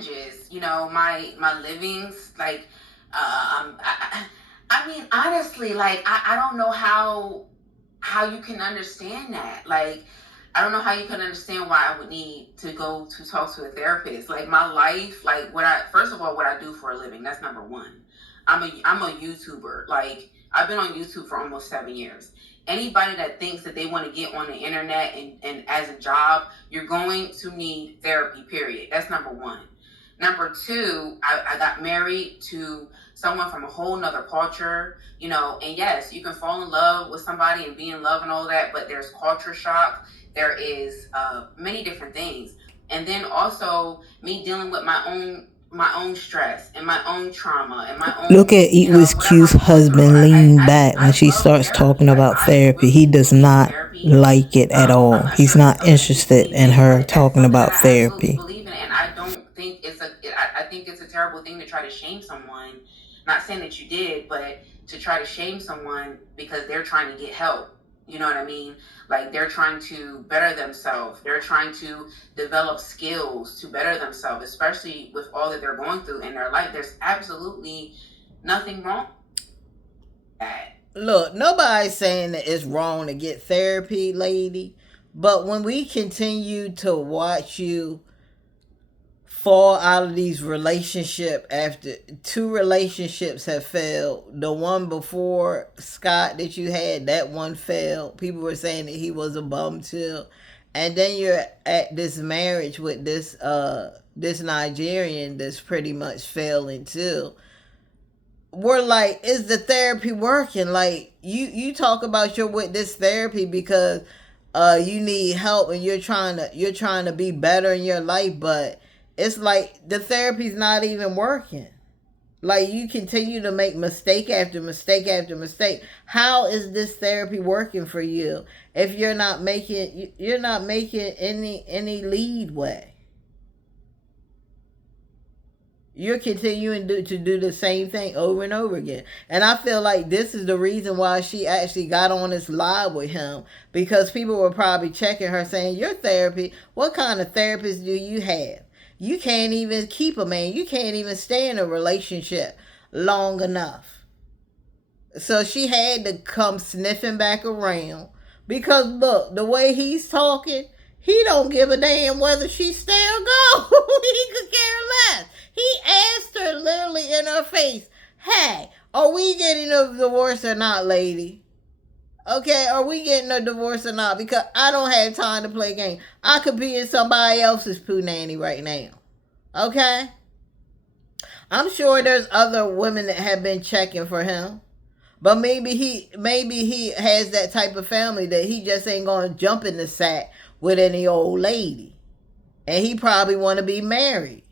challenges. My livings, like, I mean, honestly, like, I don't know how you can understand that. Like, I don't know how you can understand why I would need to go to talk to a therapist. Like, my life, like, first of all, what I do for a living, that's number one. I'm a YouTuber. Like, I've been on YouTube for almost 7 years. Anybody that thinks that they want to get on the internet and as a job, you're going to need therapy, period. That's number one. Number two, I got married to someone from a whole nother culture, and yes, you can fall in love with somebody and be in love and all that, but there's culture shock. There is many different things. And then also me dealing with my own stress and my own trauma and my Look own, at Eat with whatever Q's I'm going through. husband I, lean I, back when I she love starts therapy. talking Like, about I therapy. really He does believe in not therapy. like it at I'm all. not He's sure if it's not something that you interested believe in in, her but that's talking something that about I absolutely therapy. believe in, and I don't think I think it's a terrible thing to try to shame someone. Not saying that you did, but to try to shame someone because they're trying to get help. You know what I mean? Like, they're trying to better themselves. They're trying to develop skills to better themselves, especially with all that they're going through in their life. There's absolutely nothing wrong with that. Look, nobody's saying that it's wrong to get therapy, lady. But when we continue to watch you fall out of these relationships after two relationships have failed, the one before Scott that you had, that one failed. People were saying that he was a bum too. And then you're at this marriage with this Nigerian that's pretty much failing too. We're like, is the therapy working? Like, you talk about you're with this therapy because you need help and you're trying to be better in your life, but it's like the therapy's not even working. Like, you continue to make mistake after mistake after mistake. How is this therapy working for you if you're not making any lead way? You're continuing to do the same thing over and over again. And I feel like this is the reason why she actually got on this live with him, because people were probably checking her saying, your therapy, what kind of therapist do you have? You can't even keep a man. You can't even stay in a relationship long enough. So she had to come sniffing back around, because look, the way he's talking, he don't give a damn whether she stay or go. He could care less. He asked her literally in her face, hey, are we getting a divorce or not, lady? Okay, are we getting a divorce or not? Because I don't have time to play games. I could be in somebody else's poo nanny right now. Okay? I'm sure there's other women that have been checking for him. But maybe he has that type of family that he just ain't gonna jump in the sack with any old lady. And he probably wanna be married.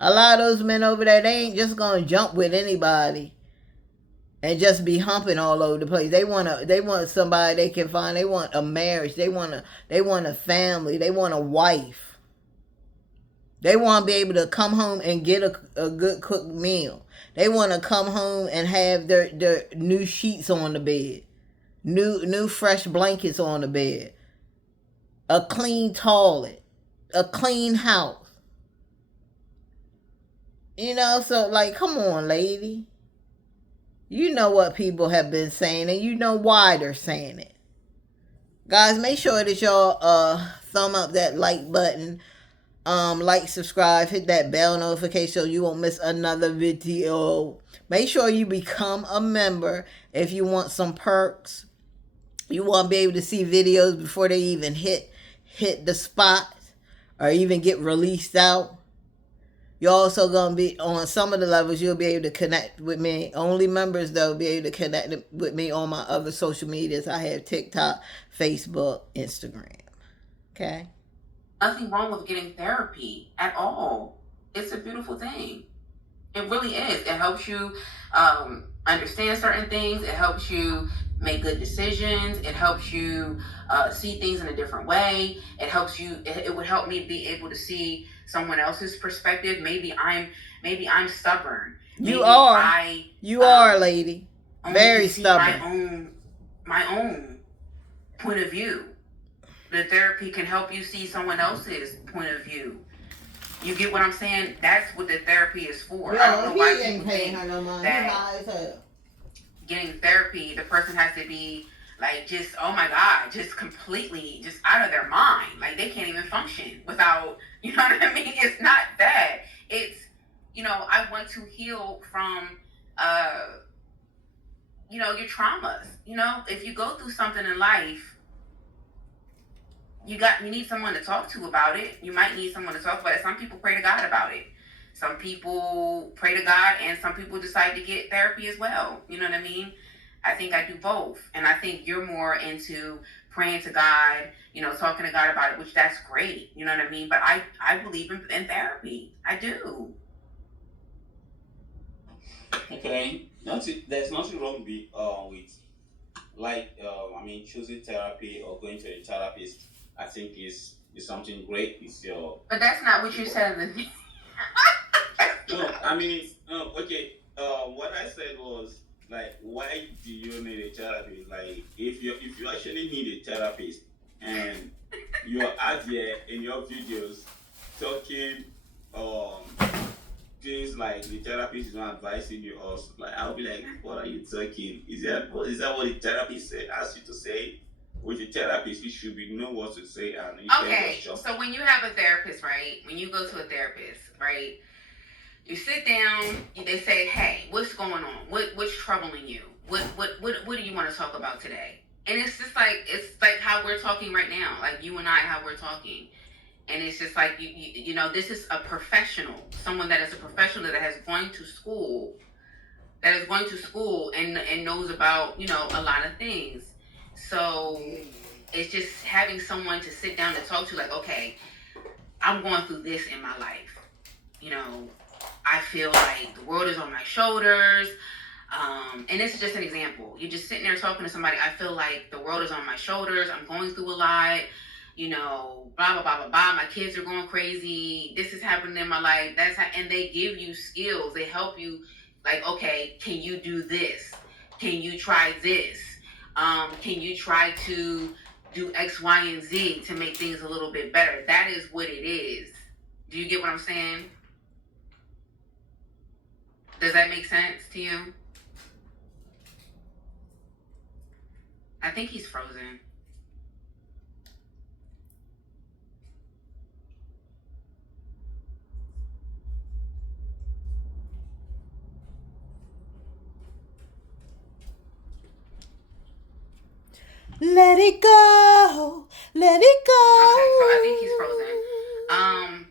A lot of those men over there, they ain't just gonna jump with anybody and just be humping all over the place. They want somebody they can find. They want a marriage. They want a family. They want a wife. They want to be able to come home and get a good cooked meal. They want to come home and have their new sheets on the bed, new fresh blankets on the bed, a clean toilet, a clean house. So like, come on, lady. You know what people have been saying, and you know why they're saying it. Guys, make sure that y'all thumb up that like button. Like, subscribe, hit that bell notification so you won't miss another video. Make sure you become a member if you want some perks. You want to be able to see videos before they even hit the spot or even get released out. You're also going to be on some of the levels. You'll be able to connect with me. Only members, though, be able to connect with me on my other social medias. I have TikTok, Facebook, Instagram. Okay? Nothing wrong with getting therapy at all. It's a beautiful thing. It really is. It helps you understand certain things. It helps you make good decisions. It helps you see things in a different way. It helps you. It would help me be able to see someone else's perspective. Maybe I'm stubborn. You Maybe are. I You are, lady. only can Very see my stubborn. own point of view. The therapy can help you see someone else's point of view. You get what I'm saying? That's what the therapy is for. I don't Yo, know he why ain't people paying think her no money. He that high as hell. getting therapy, the person has to be like just, oh my God, just completely just out of their mind. Like they can't even function without, you know what I mean? It's not that. It's, I want to heal from uh, your traumas. If you go through something in life, you need someone to talk to about it. You might need someone to talk about it. Some people pray to God about it. Some people pray to God, and some people decide to get therapy as well. You know what I mean? I think I do both, and I think you're more into praying to God, talking to God about it, which that's great. You know what I mean? But I believe in therapy. I do. Okay, there's nothing wrong with like I mean choosing therapy or going to a therapist. I think is something great. It's your But that's not what you said in the no. I mean no. Okay. What I said was like, why do you need a therapist? Like, if you actually need a therapist and you're out there in your videos talking um things like the therapist is not advising you, or like I'll be like, what are you talking? Is that what the therapist said asked you to say? With the therapist, you should be know what to say, and you can just Okay, shut. so when you have a therapist, right? When you go to a therapist, right? You sit down. They say, "Hey, what's going on? What's troubling you? What do you want to talk about today?" And it's like how we're talking right now, like you and I, how we're talking. And it's just like this is a professional, someone that is a professional that has gone to school, and knows about a lot of things. So it's just having someone to sit down and talk to, like, okay, I'm going through this in my life. You know, I feel like the world is on my shoulders. And this is just an example. You're just sitting there talking to somebody. I feel like the world is on my shoulders. I'm going through a lot. Blah blah blah blah blah. My kids are going crazy. This is happening in my life. And they give you skills. They help you. Like, okay, can you do this? Can you try this? Can you try to do X, Y, and Z to make things a little bit better? That is what it is. Do you get what I'm saying? Does that make sense to you? I think he's frozen. Let it go. Let it go. Okay, so I think he's frozen.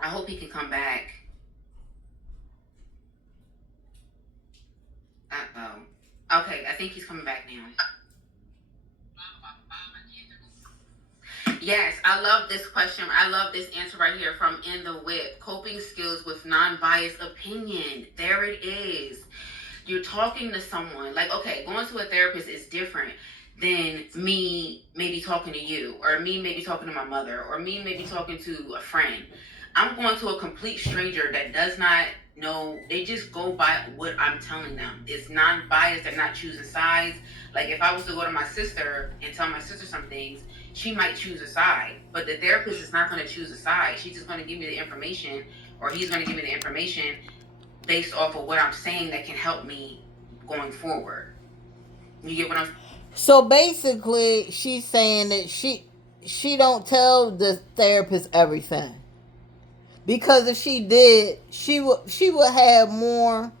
I hope he can come back. Uh-oh. Okay, I think he's coming back now. Yes, I love this question. I love this answer right here from In the Whip. Coping skills with non-biased opinion. There it is. You're talking to someone. Like, okay, going to a therapist is different than me maybe talking to you, or me maybe talking to my mother, or me maybe talking to a friend. I'm going to a complete stranger that does not know. They just go by what I'm telling them. It's non-biased. They're not choosing sides. Like, if I was to go to my sister and tell my sister some things, she might choose a side, but the therapist is not going to choose a side. She's just going to give me the information, or he's going to give me the information based off of what I'm saying that can help me going forward. You get what I'm? So basically, she's saying that she don't tell the therapist everything, because if she did, she would have more.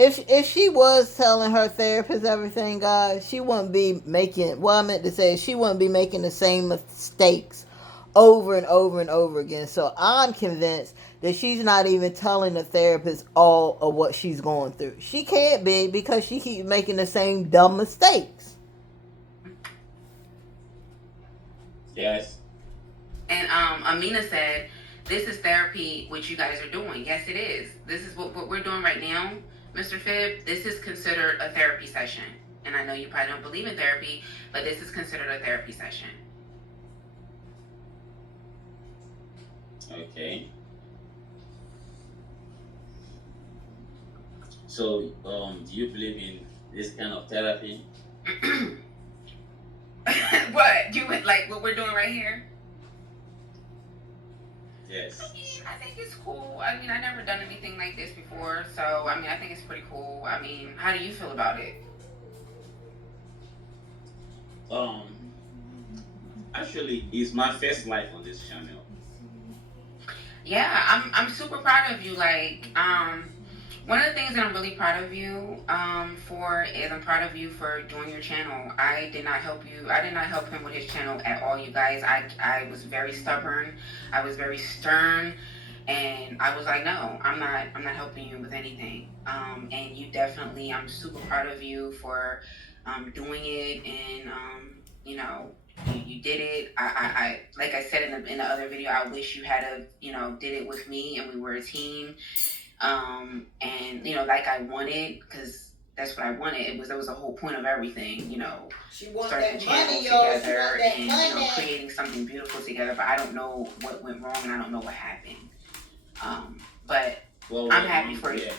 If she was telling her therapist everything, guys, she wouldn't be making. What I meant to say is she wouldn't be making the same mistakes over and over and over again. So I'm convinced that she's not even telling the therapist all of what she's going through. She can't be, because she keeps making the same dumb mistakes. Yes. And Amina said, "This is therapy, which you guys are doing." Yes, it is. This is what we're doing right now, Mr. Phibb. This is considered a therapy session. And I know you probably don't believe in therapy, but this is considered a therapy session. Okay. So, do you believe in this kind of therapy? What you would like what we're doing right here? Yes. I think it's cool. I mean, I've never done anything like this before, so I mean, I think it's pretty cool. I mean, how do you feel about it? Um, Actually, it's my first life on this channel. Yeah, I'm super proud of you. Like, one of the things that I'm really proud of you for is I'm proud of you for doing your channel. I did not help you. I did not help him with his channel at all, you guys. I was very stubborn. I was very stern, and I was like, no, I'm not helping you with anything. And you definitely, I'm super proud of you for doing it, and you know. You did it. I like I said in the other video. I wish you had did it with me and we were a team. And like I wanted, because that's what I wanted. That was the whole point of everything. She want Starting that the channel money, y'all. She together want that and money. creating something beautiful together. But I don't know what went wrong and I don't know what happened. But Well, I'm happy for you. yeah.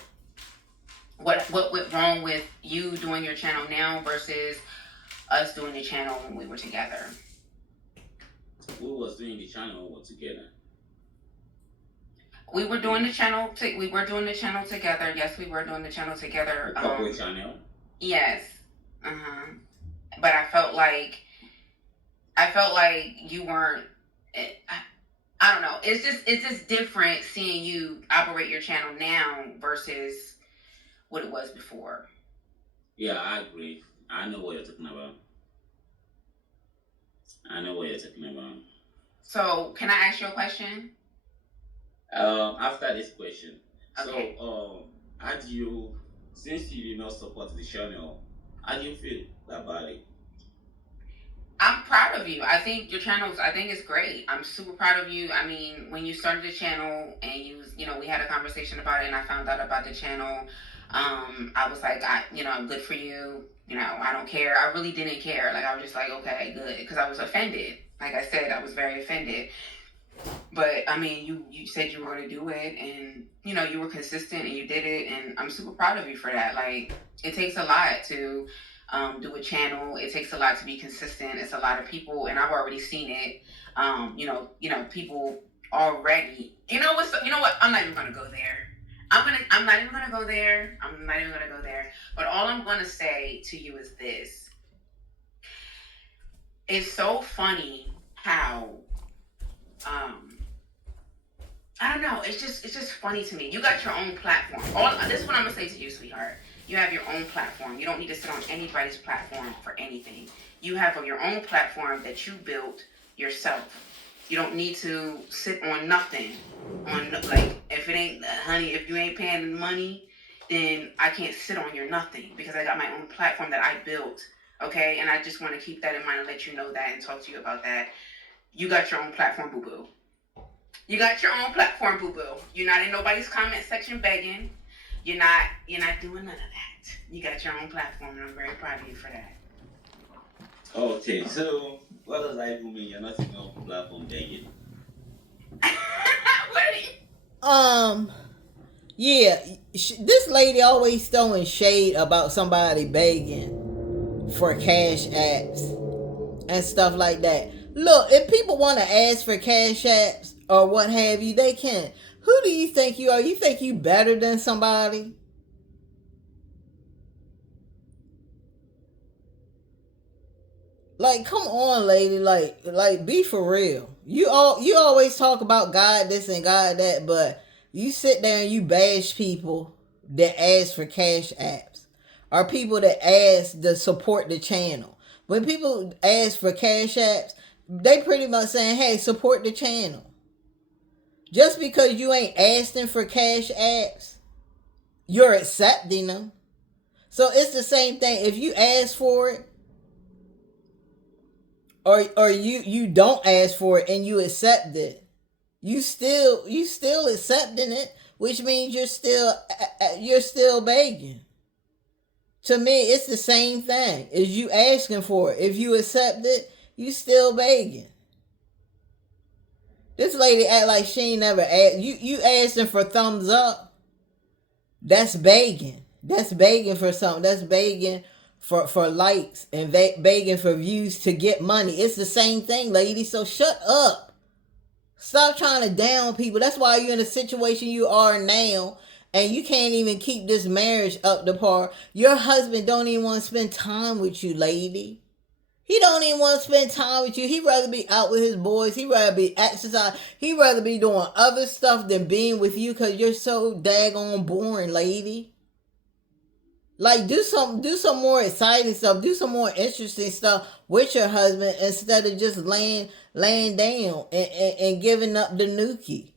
What went wrong with you doing your channel now versus us doing the channel when we were together? We was doing the channel together. We were doing the channel. We were doing the channel together. Yes, we were doing the channel together. The couple channel. Yes. But I felt like you weren't. I don't know. It's just different seeing you operate your channel now versus what it was before. Yeah, I agree. I know what you're talking about. So, can I ask you a question? After this question, Okay. so how do you, since you did not support the channel, how do you feel about it? I'm proud of you. I think your I think it's great. I'm super proud of you. I mean, when you started the channel and we had a conversation about it and I found out about the channel, I was like, I'm good for you. I don't care. I really didn't care. Like, I was just like, okay, good. Because I was offended. Like I said, I was very offended. But, I mean, you said you were going to do it and, you were consistent and you did it. And I'm super proud of you for that. Like, it takes a lot to do a channel. It takes a lot to be consistent. It's a lot of people. And I've already seen it. People already. You know what? I'm not even going to go there. I'm not even gonna go there. But all I'm gonna say to you is this. It's so funny how I don't know, it's just funny to me. You got your own platform. This is what I'm gonna say to you, sweetheart. You have your own platform. You don't need to sit on anybody's platform for anything. You have your own platform that you built yourself. You don't need to sit on nothing. If you ain't paying money, then I can't sit on your nothing because I got my own platform that I built. Okay, and I just want to keep that in mind and let you know that and talk to you about that. You got your own platform, boo boo. You got your own platform, boo boo. You're not in nobody's comment section begging. You're not doing none of that. You got your own platform, and I'm very proud of you for that. Okay, so what does that even mean? You're not in no platform begging. Yeah, this lady always throwing shade about somebody begging for cash apps and stuff like that. Look, if people want to ask for cash apps or what have you, they can. Who do you think you are? You think you better than somebody? Like, come on, lady. Like, be for real. You always talk about God this and God that, but you sit there and you bash people that ask for cash apps or people that ask to support the channel. When people ask for cash apps, they pretty much saying, hey, support the channel. Just because you ain't asking for cash apps, you're accepting them. So it's the same thing. If you ask for it, or you don't ask for it and you accept it, you still accepting it, which means you're still begging. To me, it's the same thing as you asking for it. If you accept it, you still begging. This lady act like she ain't never asked. You asking for thumbs up. That's begging. That's begging for something. That's begging for likes and begging for views to get money. It's the same thing, lady. So shut up. Stop trying to down people. That's why you're in the situation you are now. And you can't even keep this marriage up to par. Your husband don't even want to spend time with you, lady. He don't even want to spend time with you. He'd rather be out with his boys. He'd rather be exercising. He'd rather be doing other stuff than being with you because you're so daggone boring, lady. Like, do some more exciting stuff. Do some more interesting stuff with your husband instead of just laying down and giving up the nookie.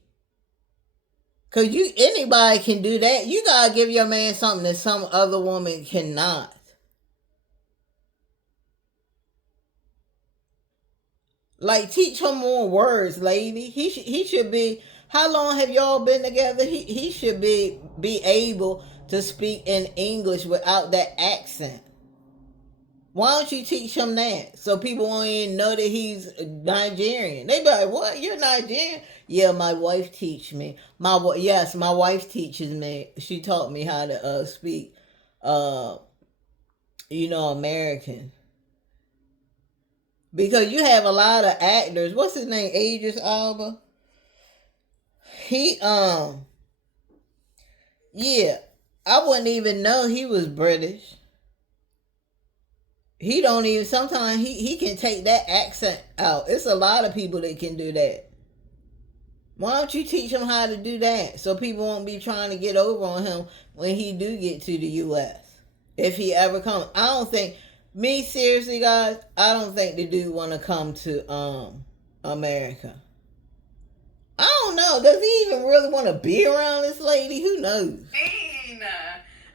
Cause anybody can do that. You gotta give your man something that some other woman cannot. Like, teach him more words, lady. He should be. How long have y'all been together? He should be able to speak in English without that accent. Why don't you teach him that so people won't even know that he's Nigerian? They be like, "What? You're Nigerian?" Yeah, my wife teach me. My wife teaches me. She taught me how to speak, American. Because you have a lot of actors. What's his name? Idris Elba. He yeah, I wouldn't even know he was British. He don't even, sometimes he can take that accent out. It's a lot of people that can do that. Why don't you teach him how to do that so people won't be trying to get over on him when he do get to the U.S. if he ever comes. I don't think, seriously guys, I don't think the dude want to come to America. I don't know. Does he even really want to be around this lady? Who knows?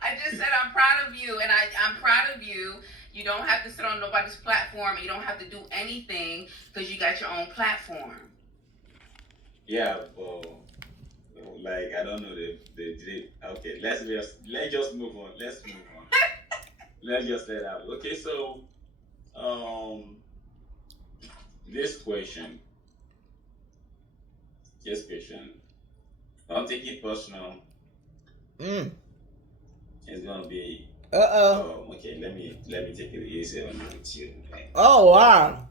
I just said I'm proud of you, and I'm proud of you. You don't have to sit on nobody's platform. You don't have to do anything because you got your own platform. Yeah, but like I don't know the okay. Let's just move on. Let's move on. Let's just let out. Okay, so this question, I'll take it personal. It's gonna be. Okay, let me take it easy on you with you. Okay? Oh wow.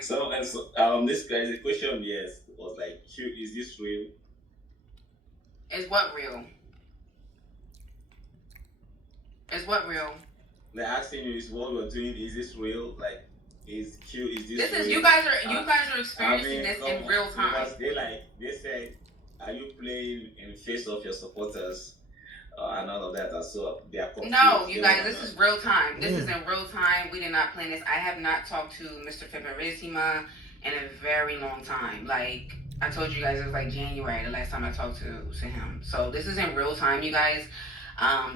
So this guy's the question, yes, was like, is this real? Is what real? Is what real? They're asking you, is what we're doing, is this real? Like, is this real? You guys are experiencing this in real time. Because they said, are you playing in the face of your supporters and all of that? So they are confused. No, you guys, this is real time. This is in real time. We did not plan this. I have not talked to Mr. Fiparisima in a very long time. Like I told you guys, it was like January the last time I talked to him. So this is in real time, you guys.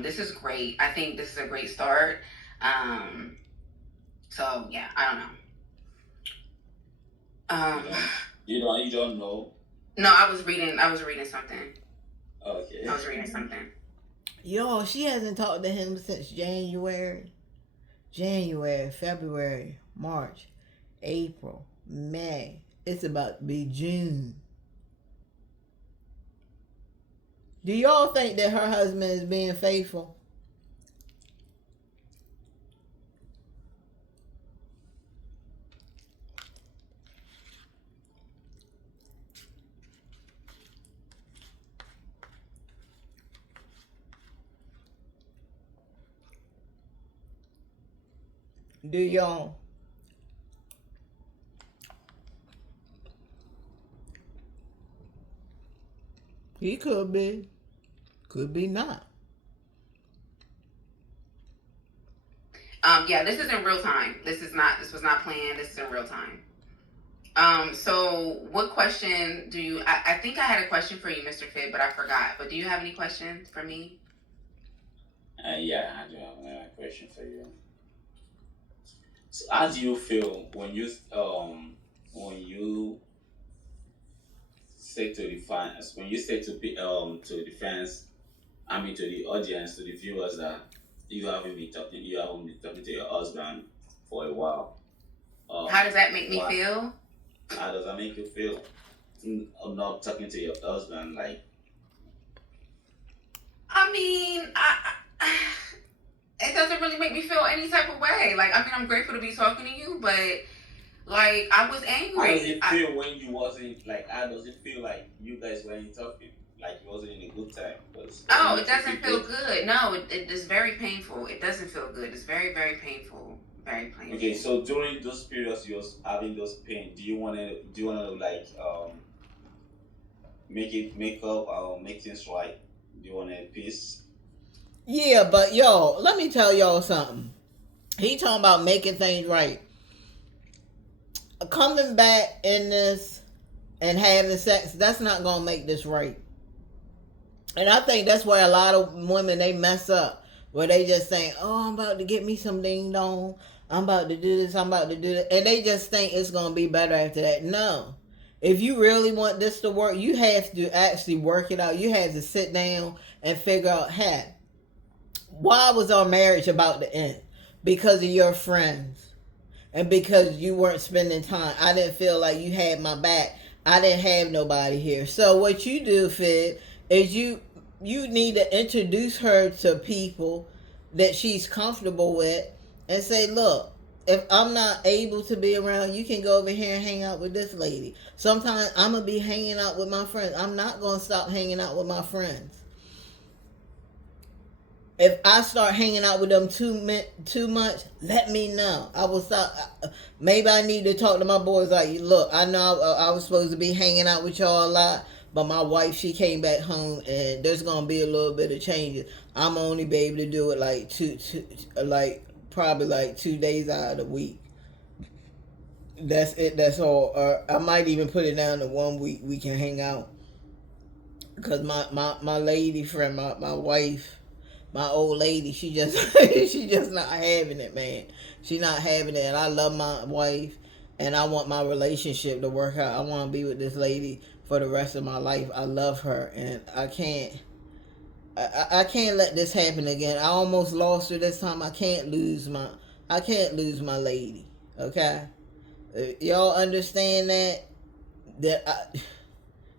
This is great. I think this is a great start. So yeah, I don't know. You don't know. No, I was reading something. Okay. I was reading something. Yo, she hasn't talked to him since January, February, March, April, May. It's about to be June. Do y'all think that her husband is being faithful? Do y'all? He could be not. Yeah, this is in real time. This was not planned. This is in real time. So what question do you, I think I had a question for you, Mr. Fit, but I forgot. But do you have any questions for me? Yeah, I do have a question for you. So how do you feel when you say to the fans, when you say to the fans, I mean to the audience, to the viewers, that you haven't been talking to your husband for a while? How does that make me feel? How does that make you feel? Not talking to your husband, like I mean, it doesn't really make me feel any type of way. Like, I mean, I'm grateful to be talking to you, but like, I was How does angry. it feel when you wasn't like? How does it feel like you guys weren't talking? Like you wasn't in a good time? Because Oh, you it if doesn't it feel goes good. No, it is very painful. It doesn't feel good. It's very, very painful. Very okay, painful. so during those periods you're having those pain, do you wanna like make up make things right? Do you wanna peace? Yeah, but y'all, let me tell y'all something. He talking about making things right. Coming back in this and having sex, that's not gonna make this right. And I think that's where a lot of women they mess up, where they just think, "Oh, I'm about to get me some ding dong. I'm about to do this. I'm about to do that," and they just think it's gonna be better after that. No, if you really want this to work, you have to actually work it out. You have to sit down and figure out, hey, why was our marriage about to end? Because of your friends and because you weren't spending time. I didn't feel like you had my back. I didn't have nobody here. So what you do, Fid, is you need to introduce her to people that she's comfortable with and say, look, if I'm not able to be around, you can go over here and hang out with this lady. Sometimes I'm gonna be hanging out with my friends. I'm not gonna stop hanging out with my friends. If I start hanging out with them too much, let me know. I will stop. Maybe I need to talk to my boys. Like, look, I know I was supposed to be hanging out with y'all a lot, but my wife, she came back home, and there's gonna be a little bit of changes. I'm only be able to do it like like probably like 2 days out of the week. That's it. That's all. Or I might even put it down to 1 week we can hang out. Cause my lady friend, my wife, my old lady, she just she just not having it, man. She not having it, and I love my wife, and I want my relationship to work out. I want to be with this lady for the rest of my life. I love her, and I can't let this happen again. I almost lost her this time. I can't lose my lady. Okay, y'all understand that that I,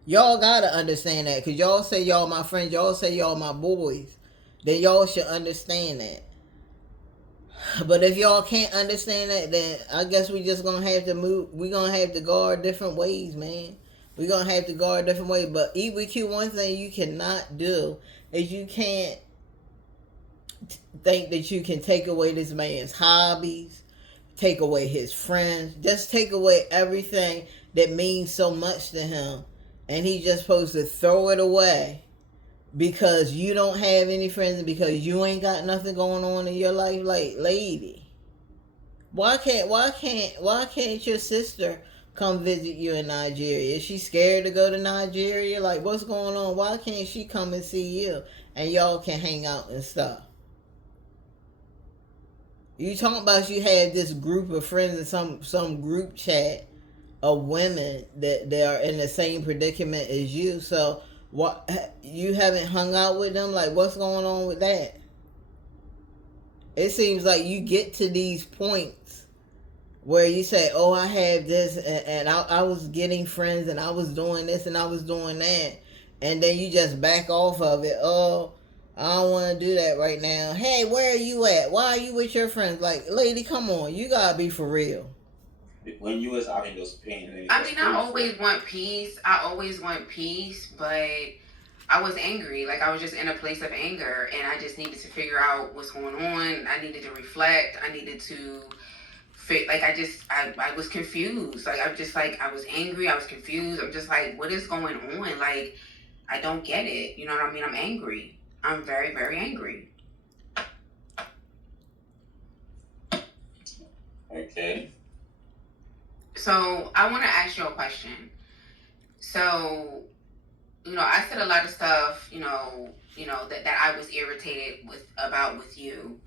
y'all gotta understand that, because y'all say y'all my friends, y'all say y'all my boys, then y'all should understand that. But if y'all can't understand that, then I guess we just gonna have to move. We gonna have to guard different ways, man. We gonna have to guard different ways. But EBQ, one thing you cannot do is you can't think that you can take away this man's hobbies, take away his friends, just take away everything that means so much to him, and he's just supposed to throw it away because you don't have any friends and because you ain't got nothing going on in your life. Like, lady, why can't your sister come visit you in Nigeria? Is she scared to go to Nigeria? Like, what's going on? Why can't she come and see you and y'all can hang out and stuff? You talking about you had this group of friends in some group chat of women that they are in the same predicament as you. So what, you haven't hung out with them? Like, what's going on with that? It seems like you get to these points where you say, "Oh, I have this, and I was getting friends, and I was doing this, and I was doing that," and then you just back off of it. Oh, I don't want to do that right now. Hey, where are you at? Why are you with your friends? Like, lady, come on, you gotta be for real. When you was having those pain and it I was mean, I painful. always want peace. I always want peace, but I was angry. Like, I was just in a place of anger, and I just needed to figure out what's going on. I needed to reflect. I needed to like, I was confused. Like, I'm just like, I was angry. I was confused. I'm just like, what is going on? Like, I don't get it. You know what I mean? I'm angry. I'm very, very angry. Okay. So I want to ask you a question. So, I said a lot of stuff, that I was irritated with you.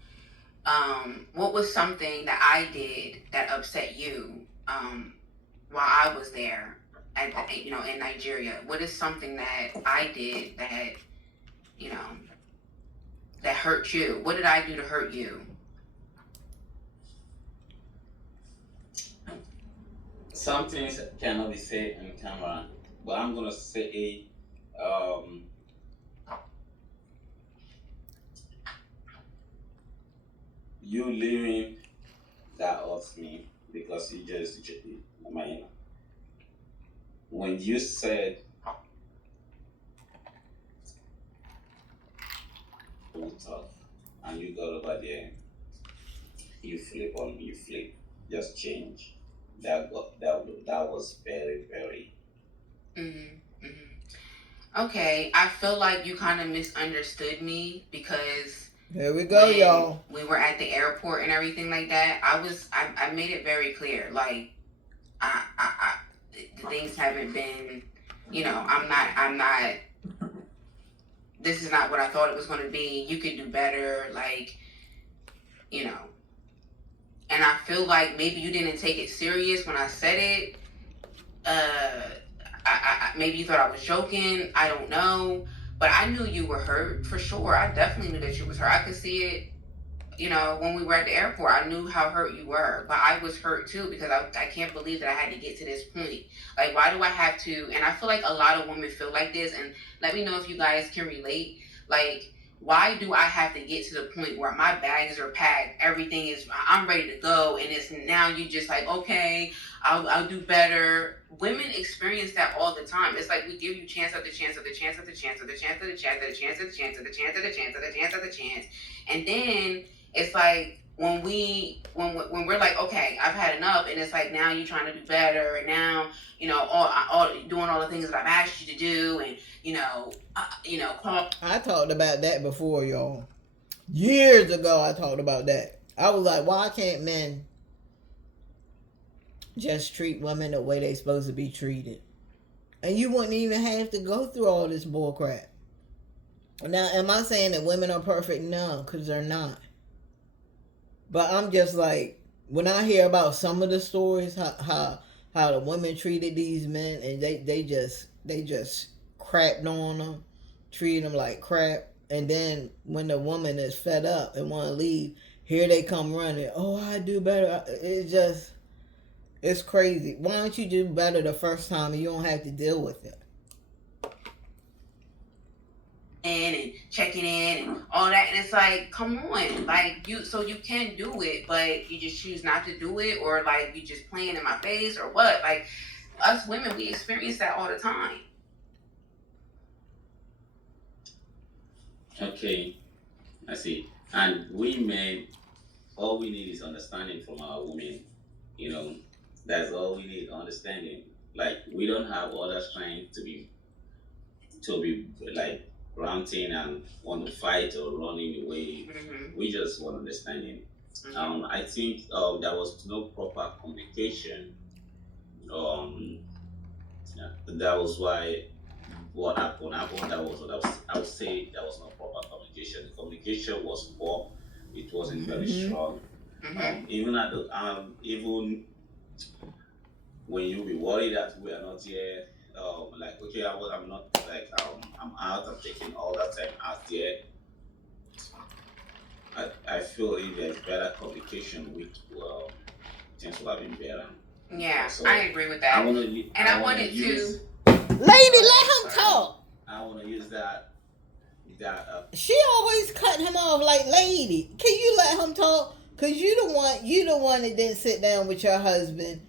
What was something that I did that upset you, while I was there in Nigeria? What is something that I did you know, that hurt you? What did I do to hurt you? Some things cannot be said on camera, but I'm gonna say, um, you leaving that hurts me because I mean, when you said we talk and you got over there, you flip, just change. That was very, very. Mm-hmm. Mm-hmm. Okay, I feel like you kind of misunderstood me because There we go, when y'all. we were at the airport and everything like that, I made it very clear. Like I the things haven't been, I'm not. This is not what I thought it was going to be. You could do better, like you know. And I feel like maybe you didn't take it serious when I said it. Uh, maybe you thought I was joking. I don't know, but I knew you were hurt for sure. I definitely knew that you was hurt. I could see it. When we were at the airport, I knew how hurt you were, but I was hurt too because I can't believe that I had to get to this point. Like, why do I have to? And I feel like a lot of women feel like this, and let me know if you guys can relate. Like, why do I have to get to the point where my bags are packed, everything is, I'm ready to go, and it's now you just like, okay, I'll do better. Women experience that all the time. It's like we give you chance after chance after chance after chance after chance after chance after chance after chance after chance after chance after chance after chance, and then it's like when we're like, okay, I've had enough, and it's like now you're trying to do better, and now all doing all the things that I've asked you to do, and call. I talked about that before, y'all. Years ago, I talked about that. I was like, why can't men just treat women the way they supposed to be treated? And you wouldn't even have to go through all this bull crap. Now, am I saying that women are perfect? No, because they're not. But I'm just like, when I hear about some of the stories, how the women treated these men, and they just crapped on them, treated them like crap, and then when the woman is fed up and want to leave, here they come running. Oh, I do better. It's crazy. Why don't you do better the first time and you don't have to deal with it? And checking in and all that, and it's like, come on, like you can do it, but you just choose not to do it, or like you just playing in my face, or what? Like, us women, we experience that all the time. Okay, I see. And we men, all we need is understanding from our women. You know, that's all we need, understanding. Like, we don't have all that strength to be like ranting and want to fight or running away. Mm-hmm. We just want understanding. Mm-hmm. I think there was no proper communication. Um, yeah, that was why what happened. That was what I would say there was no proper communication. The communication was poor. It wasn't very strong. Mm-hmm. Even when you be worried that we are not here, like, okay, I'm not, like, I'm out. I'm taking all that time out there. I feel if there's better communication, things will have been better. Yeah, So I agree with that. I wanted to. Lady, let him talk. I want to use that. She always cut him off. Like, lady, can you let him talk? Cause you the one that didn't sit down with your husband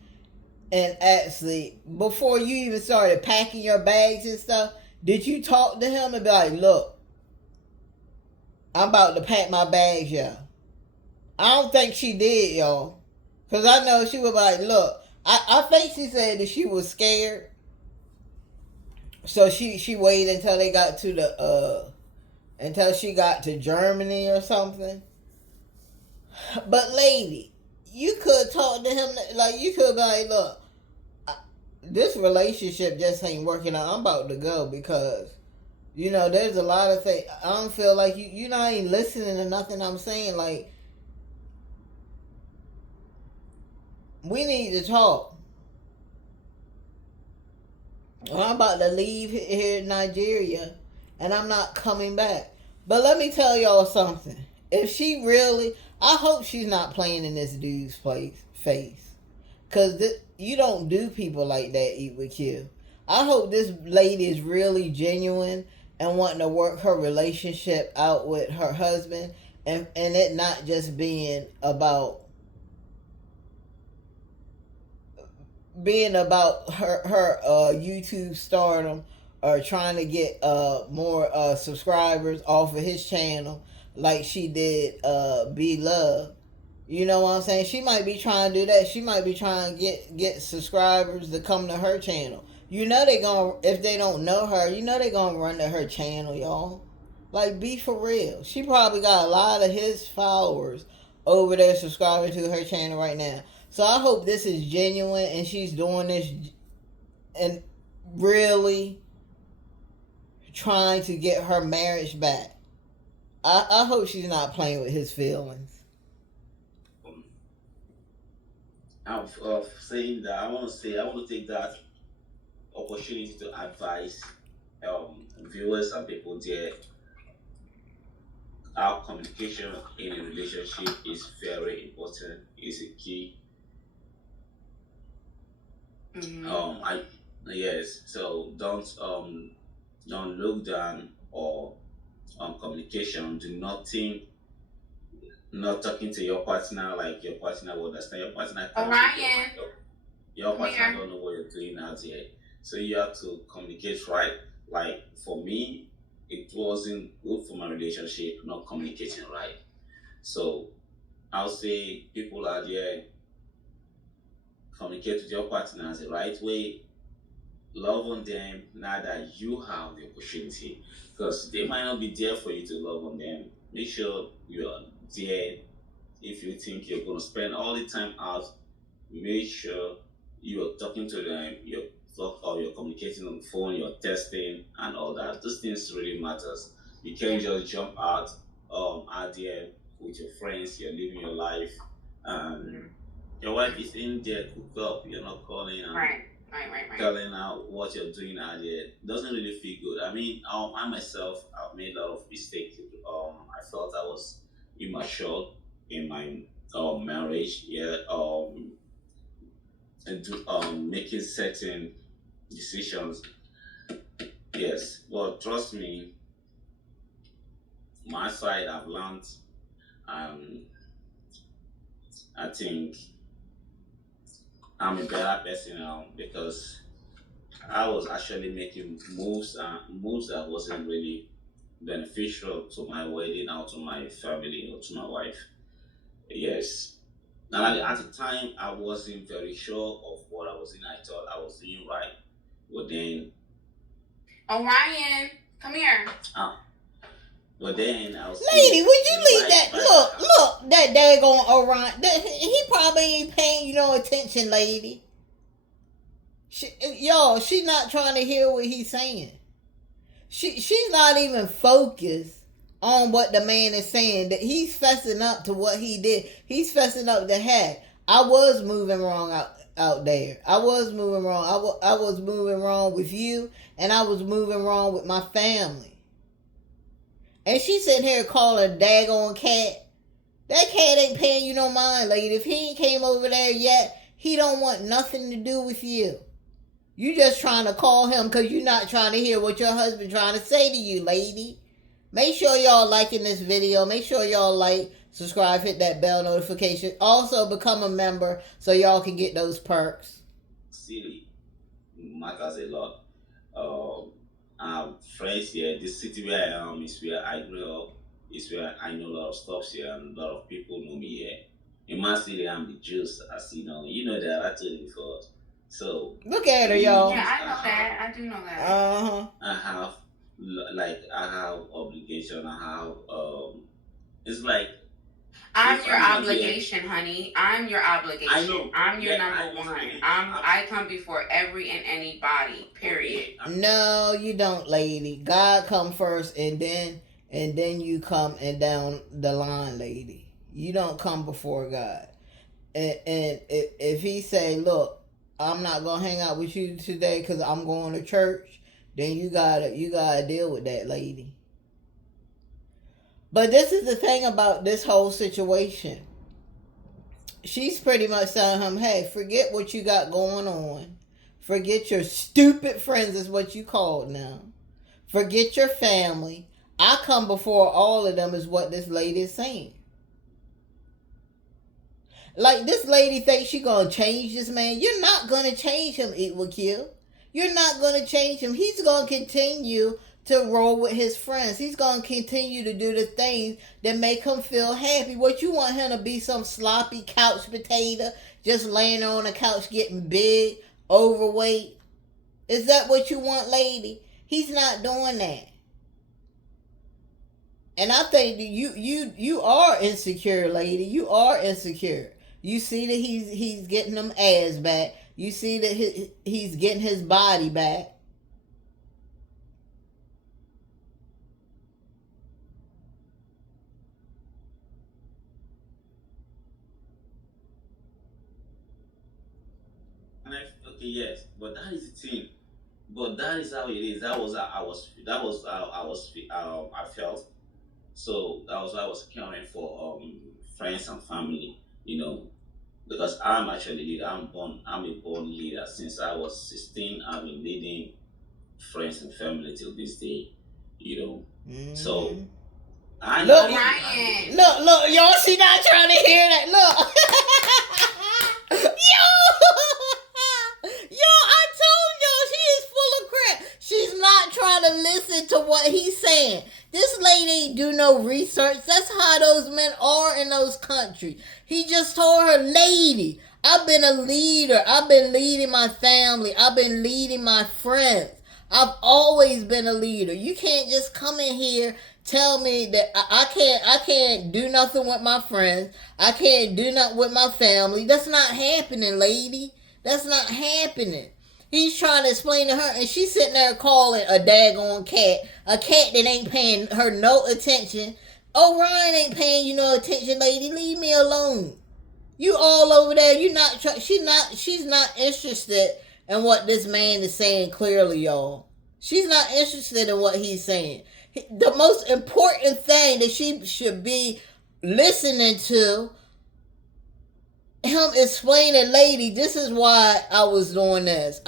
and actually, before you even started packing your bags and stuff, did you talk to him and be like, look, I'm about to pack my bags, y'all? I don't think she did, y'all. Cause I know she was like, look, I think she said that she was scared. So she waited until they got to until she got to Germany or something. But lady, you could talk to him, like, you could be like, look, this relationship just ain't working out. I'm about to go because, there's a lot of things. I don't feel like you're not even listening to nothing I'm saying. Like, we need to talk. I'm about to leave here in Nigeria and I'm not coming back. But let me tell y'all something. If she really, I hope she's not playing in this dude's face. Because you don't do people like that eat with you. I hope this lady is really genuine and wanting to work her relationship out with her husband and it not just being about her YouTube stardom, or trying to get more subscribers off of his channel like she did Be Love. You know what I'm saying? She might be trying to do that. She might be trying to get subscribers to come to her channel. You know they gonna, if they don't know her, you know they gonna run to her channel, y'all. Like, be for real. She probably got a lot of his followers over there subscribing to her channel right now. So I hope this is genuine and she's doing this and really trying to get her marriage back. I hope she's not playing with his feelings. Of saying that, I want to take that opportunity to advise viewers and people there. Our communication in a relationship is very important. It's a key. Yes. So don't look down or on communication. Do not think not talking to your partner like your partner will understand. Your partner can't. Orion. Your partner don't know what you're doing out here. So you have to communicate right. Like for me, it wasn't good for my relationship not communicating right. So I'll say people out there, communicate with your partners the right way. Love on them now that you have the opportunity, because they might not be there for you to love on them. Make sure you are there. If you think you're going to spend all the time out, make sure you're talking to them, you're communicating on the phone, you're testing and all that. Those things really matters. You can't just jump out there with your friends, you're living your life, your wife is in there, cook up, you're not calling and Right. telling out what you're doing out there. Doesn't really feel good. I mean, I myself, I've made a lot of mistakes. I felt I was immature in my marriage. Yeah. And making certain decisions. Yes. But trust me, my side I've learned. I think I'm a better person now because I was actually making moves that wasn't really beneficial to my wedding or to my family or to my wife. Yes. And at the time, I wasn't very sure of what I was doing. I thought I was doing right. But then. Orion, come here. But then I was. Lady, would you leave that? Look, that daggone Orion. He probably ain't paying you no attention, lady. She's not trying to hear what he's saying. She's not even focused on what the man is saying. That he's fessing up to what he did. He's fessing up the heck. I was moving wrong out there. I was moving wrong. I was moving wrong with you, and I was moving wrong with my family. And she sitting here calling a daggone cat. That cat ain't paying you no mind, lady. If he ain't came over there yet, he don't want nothing to do with you. You just trying to call him because you're not trying to hear what your husband trying to say to you, lady. Make sure y'all liking this video. Make sure y'all like, subscribe, hit that bell notification. Also become a member so y'all can get those perks. City matters a lot. Friends here, this city where I am is where I grew up. It's where I know a lot of stuff here and a lot of people know me here. In my city, I'm the juice, as you know. You know that, I told you before. So look at her, y'all. Yeah, I know that. I do know that. I have obligation. I have it's like I'm your obligation, honey. I'm your obligation. I know. I'm your number one. I come before every and anybody. Period. No, you don't, lady. God come first, and then you come and down the line, lady. You don't come before God. And if he say, look, I'm not gonna hang out with you today because I'm going to church, then you gotta deal with that, lady. But this is the thing about this whole situation. She's pretty much telling him, hey, forget what you got going on. Forget your stupid friends is what you called now. Forget your family. I come before all of them is what this lady is saying. Like, this lady thinks she gonna change this man. You're not gonna change him, Equal Kill. You're not gonna change him. He's gonna continue to roll with his friends. He's gonna continue to do the things that make him feel happy. What, you want him to be some sloppy couch potato, just laying on the couch getting big, overweight? Is that what you want, lady? He's not doing that. And I think that you are insecure, lady. You are insecure. You see that he's getting them ass back. You see that he's getting his body back. Okay, yes, but that is the thing. But that is how it is. That was how I was. That was how I felt. So that was why I was caring for friends and family. You know, because I'm actually leader. I'm a born leader. Since I was 16, I've been leading friends and family till this day. You know, so I Look, know. Ryan. look, y'all. She not trying to hear that. Look, yo, I told y'all she is full of crap. She's not trying to listen to what he's saying. This lady ain't do no research. That's how those men are in those countries. He just told her, lady, I've been a leader. I've been leading my family. I've been leading my friends. I've always been a leader. You can't just come in here tell me that I can't do nothing with my friends. I can't do nothing with my family. That's not happening, lady. That's not happening. He's trying to explain to her, and she's sitting there calling a daggone cat, a cat that ain't paying her no attention. Oh, Ryan ain't paying you no attention, lady. Leave me alone. You all over there. You not. She's not interested in what this man is saying. Clearly, y'all. She's not interested in what he's saying. The most important thing that she should be listening to him explaining, lady, this is why I was doing this.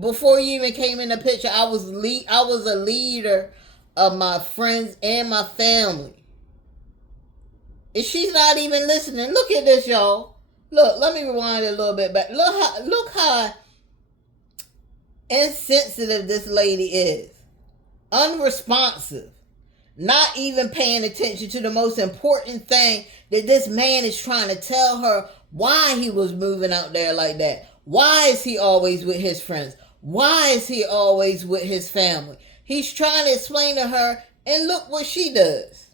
Before you even came in the picture, I was a leader of my friends and my family. And she's not even listening. Look at this, y'all. Look, let me rewind it a little bit back. Look how insensitive this lady is. Unresponsive. Not even paying attention to the most important thing that this man is trying to tell her, why he was moving out there like that. Why is he always with his friends? Why is he always with his family? He's trying to explain to her, and look what she does.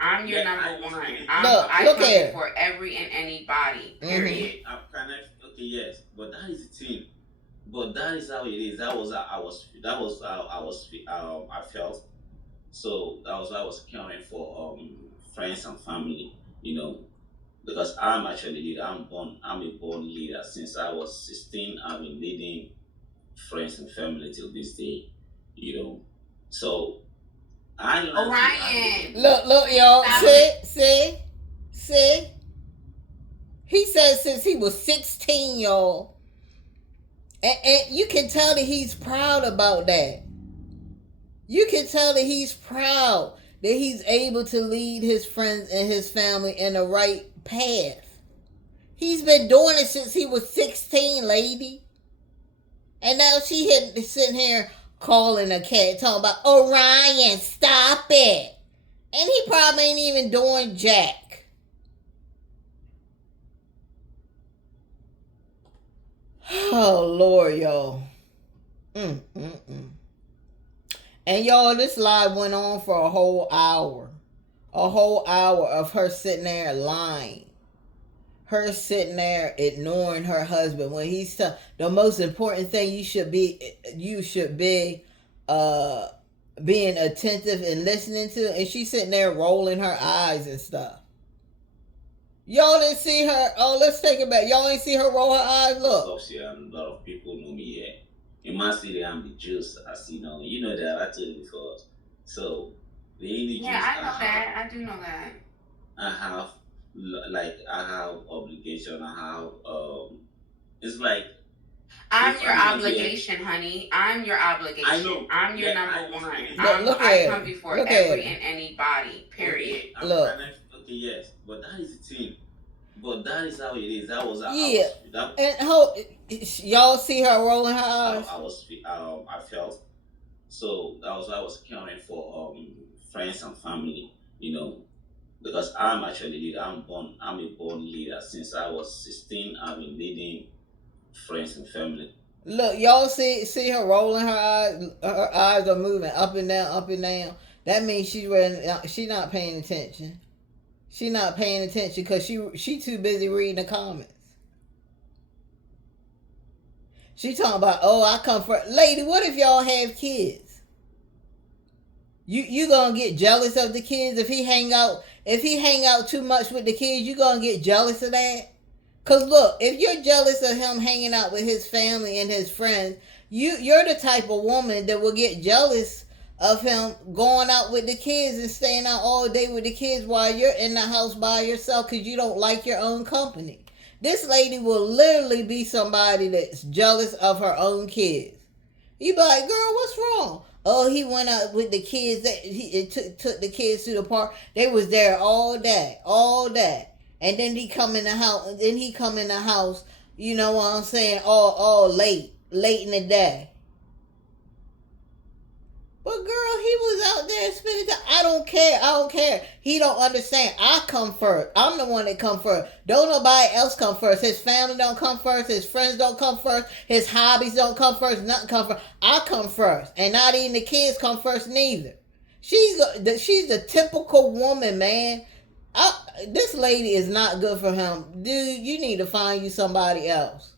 I'm your number one. I come for every and anybody. Period. Okay, yes, but that is the thing. But that is how it is. That was how I was. That was how I felt. So that was why I was caring for friends and family. You know, because I'm actually leader. I'm a born leader. Since I was 16, I've been leading friends and family till this day. You know, so I learned. Orion. Look, y'all. See. He said since he was 16, y'all. And you can tell that he's proud about that. You can tell that he's proud that he's able to lead his friends and his family in the right path. He's been doing it since he was 16, lady. And now she sitting here calling a cat, talking about, Orion, stop it. And he probably ain't even doing jack. Oh, Lord, y'all. And y'all, this live went on for a whole hour. A whole hour of her sitting there lying. Her sitting there ignoring her husband when he's the most important thing you should be being attentive and listening to, and she's sitting there rolling her eyes and stuff. Y'all didn't see her. Oh, let's take it back. Y'all ain't see her roll her eyes. Look. A lot of people know me here. In my city, I'm the juice. You know that. I told you before. So the only juice I know that. I do know that. I have obligation. It's like I'm If your I'm not here, obligation, honey. I'm your obligation. I know. I'm your Yeah, I number know, one. Speedy. Look I at come her. before Look at every her. and anybody. Period. Okay, Look. okay, yes, but that is the thing. But that is how it is. That was Yeah. And y'all see her rolling her eyes? I felt. So that was why I was caring for friends and family, you know, because I'm actually a leader. I'm a born leader. Since I was 16, I've been leading friends and family. Look, y'all see her rolling her eyes. Her eyes are moving up and down, up and down. That means she's not paying attention. She not paying attention because she too busy reading the comments. She talking about, oh, I come for lady. What if y'all have kids? You gonna get jealous of the kids if he hang out too much with the kids? You gonna get jealous of that? Cause look, if you're jealous of him hanging out with his family and his friends, you're the type of woman that will get jealous of him going out with the kids and staying out all day with the kids while you're in the house by yourself because you don't like your own company. This lady will literally be somebody that's jealous of her own kids. You be like, girl, what's wrong? Oh, he went out with the kids. He took the kids to the park. They was there all day. And then he come in the house. You know what I'm saying? All late in the day. But girl, he was out there spending time. I don't care. He don't understand. I come first. I'm the one that come first. Don't nobody else come first. His family don't come first. His friends don't come first. His hobbies don't come first. Nothing come first. I come first. And not even the kids come first neither. She's the typical woman, man. This lady is not good for him. Dude, you need to find you somebody else.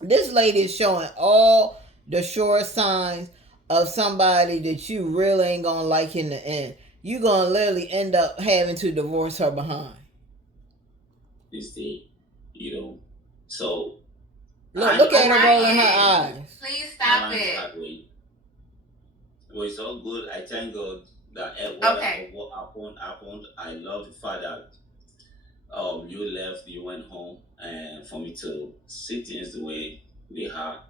This lady is showing all the sure signs of somebody that you really ain't gonna like in the end. You gonna literally end up having to divorce her behind. This day, you know. So look at her rolling her eyes. Please stop it. Well, it's all good. I thank God that what happened. I love the fact that you left, you went home, and for me to see things the way they are.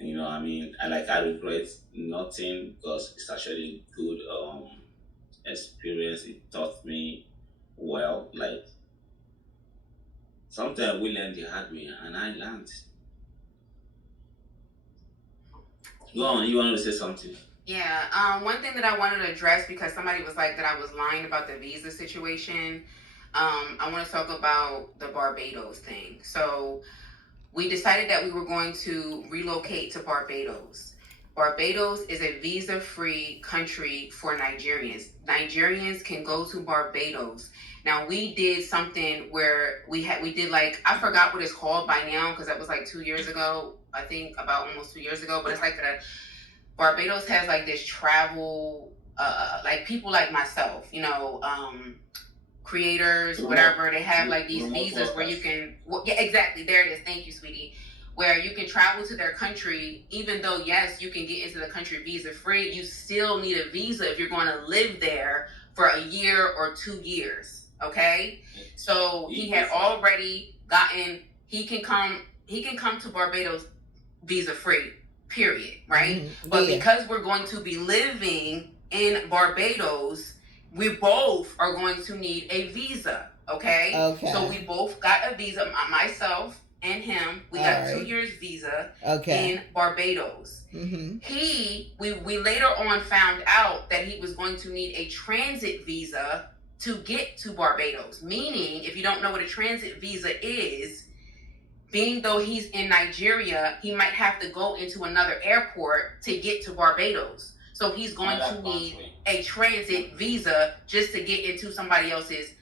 You know what I mean? I regret nothing because it's actually a good experience. It taught me well. Like sometimes we learn the hard way, and I learned. Go on, you wanted to say something? Yeah, one thing that I wanted to address because somebody was like that I was lying about the visa situation. I want to talk about the Barbados thing. So we decided that we were going to relocate to Barbados. Barbados is a visa-free country for Nigerians. Nigerians can go to Barbados. Now we did something where we did like, I forgot what it's called by now because that was like 2 years ago. I think about almost 2 years ago, but it's like Barbados has like this travel, like people like myself, creators, whatever, they have like these visas where you can, yeah, exactly, there it is, thank you, sweetie, where you can travel to their country, even though, yes, you can get into the country visa free, you still need a visa if you're going to live there for a year or 2 years, okay? So he had already gotten, he can come to Barbados visa free, period, right? Mm-hmm. But because we're going to be living in Barbados, we both are going to need a visa, okay? So we both got a visa, myself and him. We got 2 years visa in Barbados. Mm-hmm. We later on found out that he was going to need a transit visa to get to Barbados. Meaning, if you don't know what a transit visa is, being though he's in Nigeria, he might have to go into another airport to get to Barbados. So he's going to need a transit visa just to get into somebody else's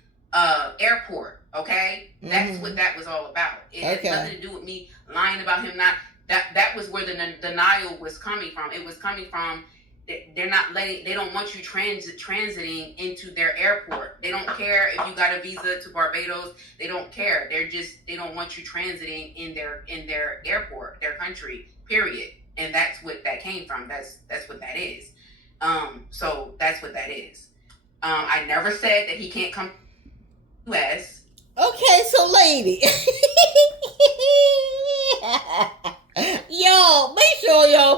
airport, okay? Mm-hmm. That's what that was all about. It had nothing to do with me lying about him not. That was where the denial was coming from. It was coming from they don't want you transiting into their airport. They don't care if you got a visa to Barbados. They don't care. They don't want you transiting in their airport, their country, period. And that's what that came from. That's what that is. So that's what that is. I never said that he can't come to the US. Okay, so lady.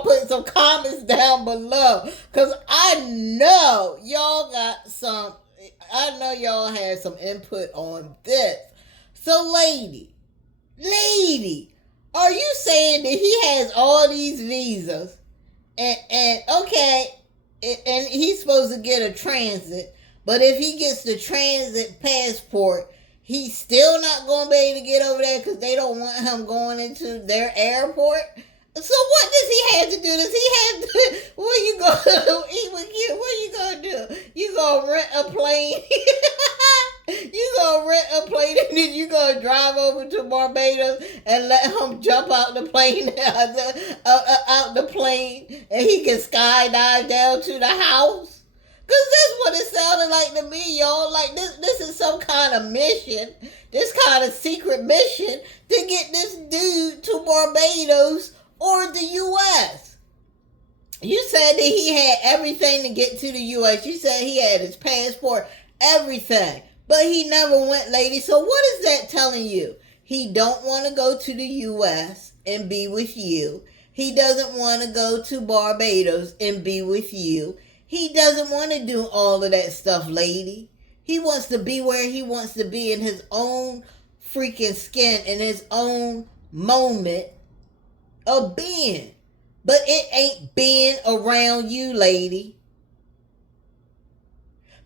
put some comments down below. Because I know y'all got some, I know y'all had some input on this. So lady, are you saying that he has all these visas and okay, and he's supposed to get a transit, but if he gets the transit passport, he's still not going to be able to get over there because they don't want him going into their airport? So what does he have to do? Does he have to, where you going to eat with you? What you going to do? You going to rent a plane? You going to rent a plane and then you going to drive over to Barbados and let him jump out the plane out the plane and he can skydive down to the house? Because that's what it sounded like to me, y'all. Like this is some kind of mission, this kind of secret mission to get this dude to Barbados or the U.S. You said that he had everything to get to the U.S. You said he had his passport, everything. But he never went, lady. So what is that telling you? He don't want to go to the U.S. and be with you. He doesn't want to go to Barbados and be with you. He doesn't want to do all of that stuff, lady. He wants to be where he wants to be in his own freaking skin, in his own moment of being. But it ain't being around you, lady.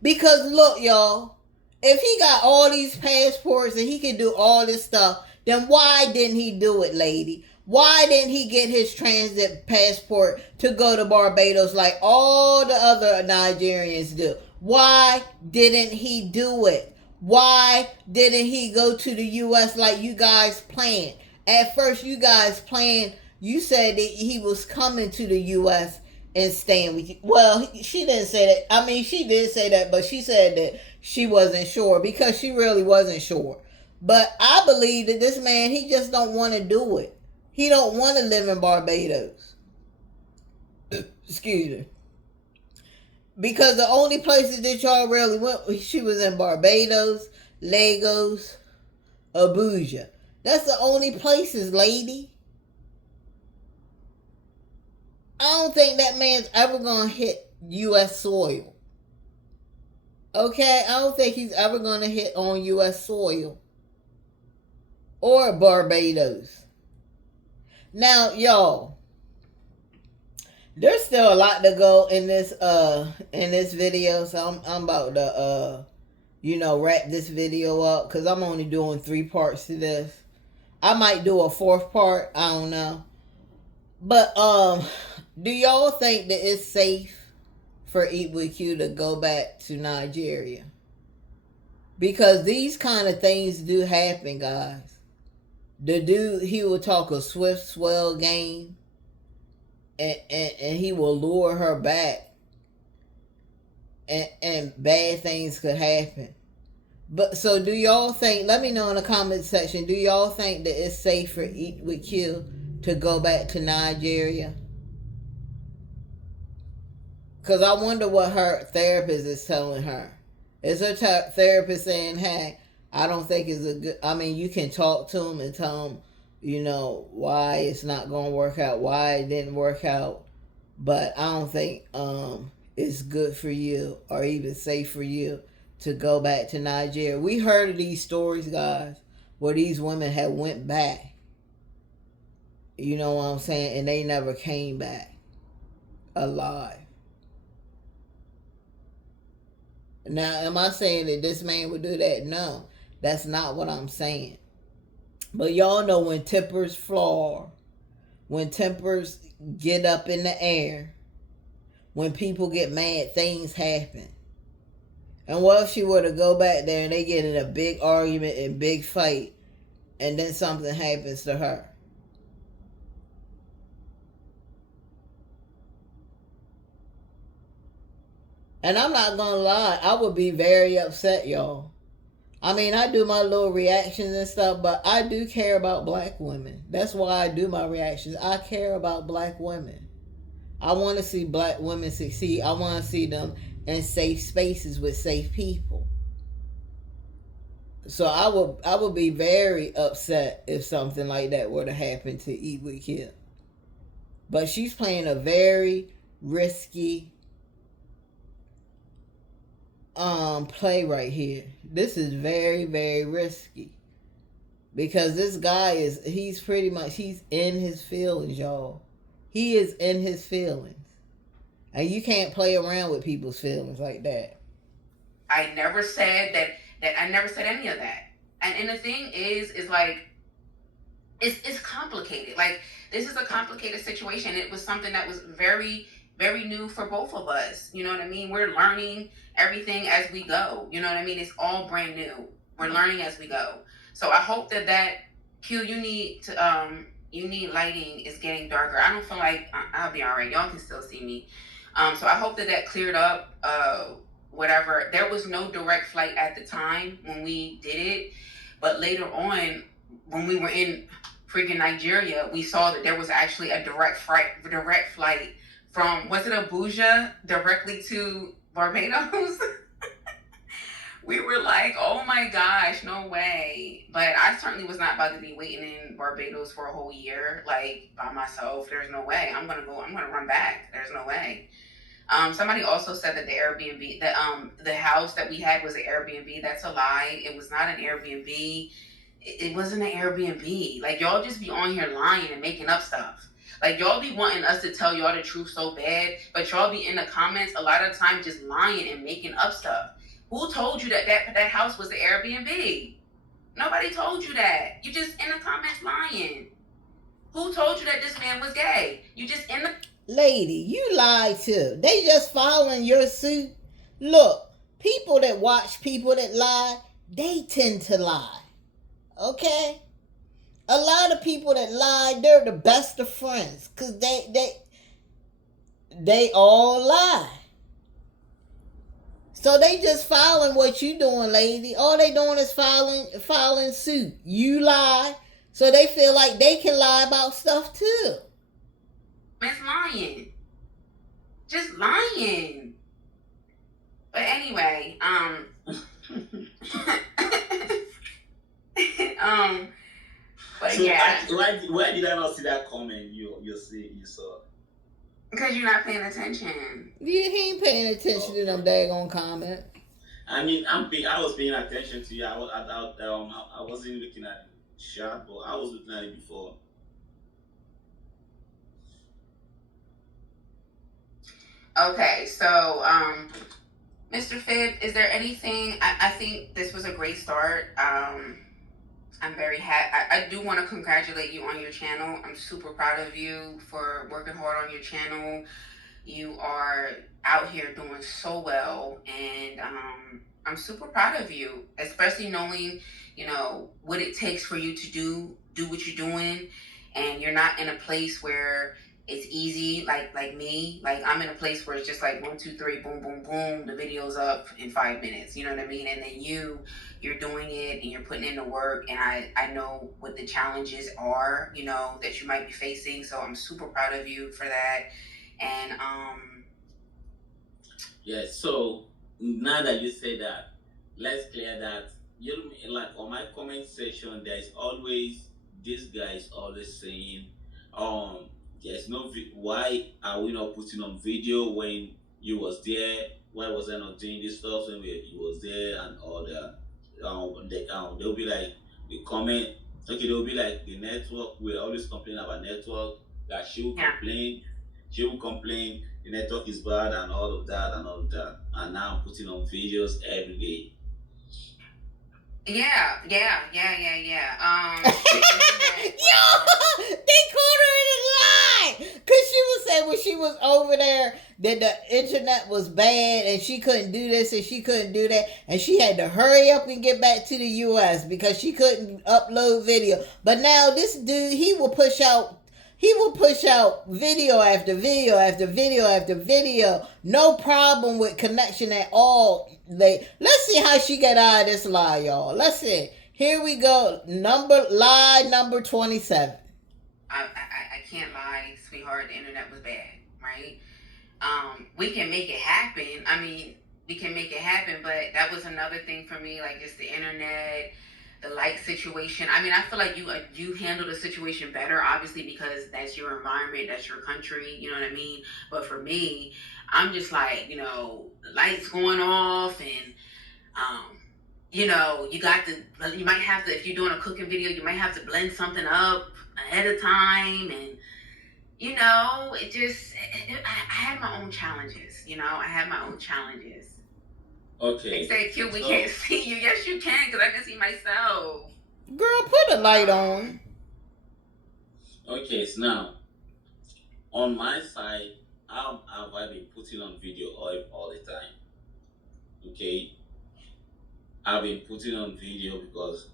Because look, y'all, if he got all these passports and he can do all this stuff, then why didn't he do it, lady? Why didn't he get his transit passport to go to Barbados like all the other Nigerians do? Why didn't he do it? Why didn't he go to the U.S. like you guys planned? At first, you guys planned, you said that he was coming to the U.S. and staying with you. Well, she didn't say that. I mean, she did say that, but she said that she wasn't sure because she really wasn't sure. But I believe that this man, he just don't want to do it. He don't want to live in Barbados. Excuse me. Because the only places that y'all really went, she was in Barbados, Lagos, Abuja. That's the only places, lady. I don't think that man's ever going to hit U.S. soil. Okay? I don't think he's ever going to hit on U.S. soil. Or Barbados. Now, y'all, there's still a lot to go in this video, so I'm about to wrap this video up because I'm only doing 3 parts to this. I might do a 4th part, I don't know. But do y'all think that it's safe for Igwe to go back to Nigeria? Because these kind of things do happen, guys. The dude, he will talk a swift, swell game, and he will lure her back, and bad things could happen. But so do y'all think, let me know in the comment section, do y'all think that it's safe for Igwe to go back to Nigeria? Because I wonder what her therapist is telling her. Is her therapist saying, hey, I don't think it's a good, I mean, you can talk to him and tell him, why it's not going to work out, why it didn't work out. But I don't think it's good for you or even safe for you to go back to Nigeria. We heard of these stories, guys, where these women had went back. You know what I'm saying? And they never came back alive. Now, am I saying that this man would do that? No. That's not what I'm saying. But y'all know when tempers flare, when tempers get up in the air, when people get mad, things happen. And what if she were to go back there and they get in a big argument and big fight, and then something happens to her? And I'm not gonna lie, I would be very upset, y'all. I mean, I do my little reactions and stuff, but I do care about black women. That's why I do my reactions. I care about black women. I want to see black women succeed. I want to see them in safe spaces with safe people. So I would be very upset if something like that were to happen to Igwe. But she's playing a very risky play right here. This is very, very risky. Because this guy he's pretty much, he's in his feelings, y'all. He is in his feelings. And you can't play around with people's feelings like that. I never said that I never said any of that. And the thing is like, it's complicated. Like, this is a complicated situation. It was something that was very, very new for both of us. You know what I mean? We're learning everything as we go. You know what I mean? It's all brand new. We're learning as we go. So I hope that Q, you need lighting is getting darker. I don't feel like I'll be all right. Y'all can still see me. So I hope that cleared up. Whatever. There was no direct flight at the time when we did it, but later on, when we were in freaking Nigeria, we saw that there was actually a direct flight from, was it Abuja directly to Barbados? We were like, oh my gosh, no way. But I certainly was not about to be waiting in Barbados for a whole year, like by myself. There's no way. I'm gonna run back. There's no way. Somebody also said that the Airbnb, the house that we had was an Airbnb. That's a lie. It was not an Airbnb. It wasn't an Airbnb. Like, y'all just be on here lying and making up stuff. Like, y'all be wanting us to tell y'all the truth so bad, but y'all be in the comments a lot of the time just lying and making up stuff. Who told you that house was the Airbnb? Nobody told you that. You just in the comments lying. Who told you that this man was gay? You just in the... Lady, you lied too. They just following your suit. Look, people that watch people that lie, they tend to lie. Okay? A lot of people that lie, they're the best of friends. Because they all lie. So they just following what you doing, lady. All they doing is following suit. You lie. So they feel like they can lie about stuff too. It's lying. Just lying. But anyway, but so yeah. Why did I not see that comment you saw? Because you're not paying attention. He ain't paying attention to them daggone comments. I mean, I was paying attention to you. I wasn't looking at the chat, but I was looking at it before. Okay, so Mr. Phibb, is there anything? I think this was a great start. I'm very happy. I do want to congratulate you on your channel. I'm super proud of you for working hard on your channel. You are out here doing so well, and I'm super proud of you, especially knowing, you know, what it takes for you to do what you're doing, and you're not in a place where it's easy like me. Like, I'm in a place where it's just like 1, 2, 3, boom, boom, boom, the video's up in 5 minutes. You know what I mean? And then you're doing it and you're putting in the work, and I know what the challenges are, you know, that you might be facing. So I'm super proud of you for that. And yeah, so now that you say that, let's clear that. You know, like on my comment section, there's always, this guy is always saying, there's no why are we not putting on video when you was there? Why was I not doing this stuff when you was there and all that? They'll be like, the comment, okay, they'll be like, the network, we always complain about network, that she will complain, the network is bad and all of that. And now I'm putting on videos every day. Yeah. Yo, they called her in a lie. Cause she was saying when she was over there that the internet was bad and she couldn't do this and she couldn't do that, and she had to hurry up and get back to the US because she couldn't upload video. But now this dude, he will push out video after video after video after video. No problem with connection at all. Let's see how she got out of this lie, y'all. Let's see. Here we go. Lie number 27. I can't lie, sweetheart. The internet was bad, right? We can make it happen. I mean, we can make it happen, but that was another thing for me, like just the internet, the light situation. I mean, I feel like you handle the situation better, obviously, because that's your environment, that's your country. You know what I mean? But for me, I'm just like, the lights going off, and you might have to, if you're doing a cooking video, you might have to blend something up ahead of time, and it just, I had my own challenges. I had my own challenges. Okay. They say, Q, we can't see you. Yes, you can, because I can see myself. Girl, put a light on. Okay, so now, on my side, I've been putting on video all the time. Okay? I've been putting on video because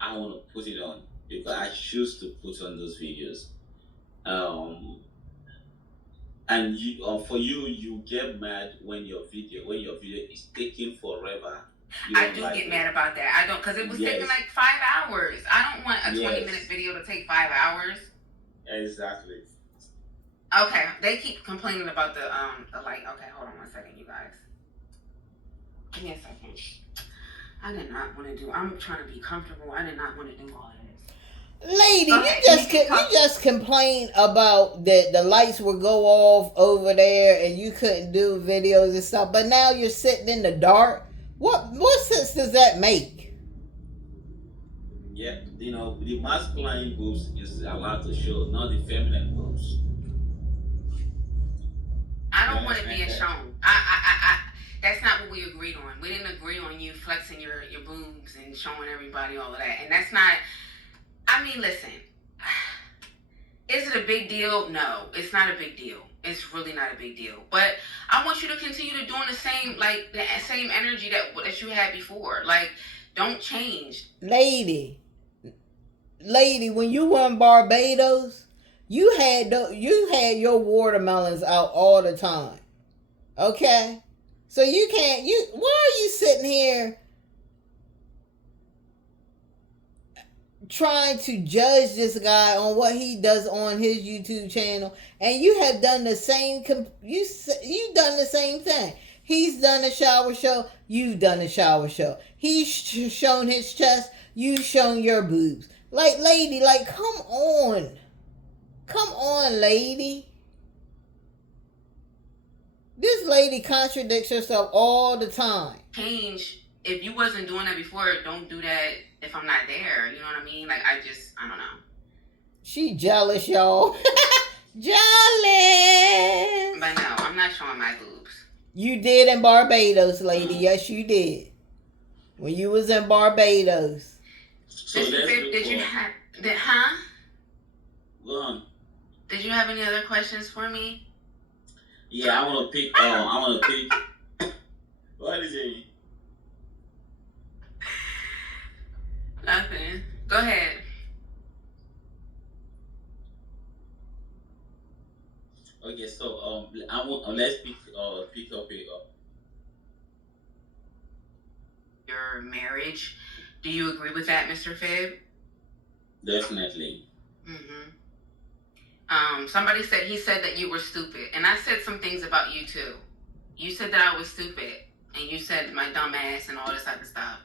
I want to put it on, because I choose to put on those videos. And for you get mad when your video is taking forever. I do get mad about that. I don't, because it was taking like 5 hours. I don't want a 20-minute video to take 5 hours. Exactly. Okay, they keep complaining about the light. Okay, hold on one second, you guys. Give me a second. I did not want to do. I'm trying to be comfortable. I did not want to do all this. Lady, you just complained about that the lights would go off over there and you couldn't do videos and stuff, but now you're sitting in the dark. What sense does that make? Yeah, the masculine boobs is allowed to show, not the feminine boobs. I don't want it being shown. That's not what we agreed on. We didn't agree on you flexing your boobs and showing everybody all of that. And that's not, I mean, listen, is it a big deal? No, it's not a big deal. It's really not a big deal. But I want you to continue to doing the same energy that you had before. Like, don't change. Lady, when you were in Barbados, you had your watermelons out all the time. Okay? So you can't, why are you sitting here trying to judge this guy on what he does on his YouTube channel? And you have done the same, you've done the same thing. He's done a shower show, you've done a shower show. He's shown his chest, you've shown your boobs. Like, lady, come on. Come on, lady. This lady contradicts herself all the time. Change. If you wasn't doing that before, don't do that if I'm not there. You know what I mean? Like, I don't know. She jealous, y'all. Jealous. But no, I'm not showing my boobs. You did in Barbados, lady. Yes, you did. When you was in Barbados. So did you have... Huh? Go on. Did you have any other questions for me? Yeah, I want to pick. What is it? Nothing. Go ahead. Okay, so let's pick up your marriage. Do you agree with that, Mr. Fib? Definitely. Somebody said he said that you were stupid, and I said some things about you too. You said that I was stupid, and you said my dumb ass and all this type of stuff.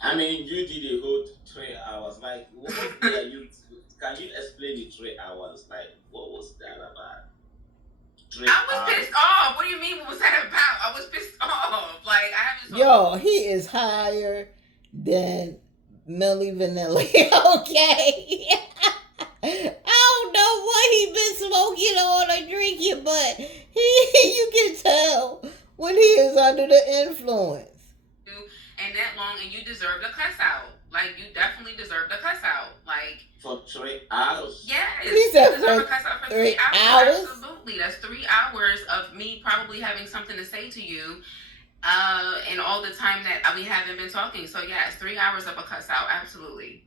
I mean, you did a whole 3 hours. Like, what are you? Can you explain the 3 hours? Like, what was that about? I was pissed off. What do you mean? What was that about? I was pissed off. Like, I haven't. Yo, he is higher than Milli Vanilli. Okay. I don't know what he been smoking on or drinking, but you can tell when he is under the influence. And that long, and you deserve a cuss out. Like, you definitely deserve a cuss out. Like, for 3 hours. Yes, he said you deserve a cuss out for 3 hours. Absolutely, that's 3 hours of me probably having something to say to you, and all the time that we haven't been talking. So yeah, it's 3 hours of a cuss out. Absolutely.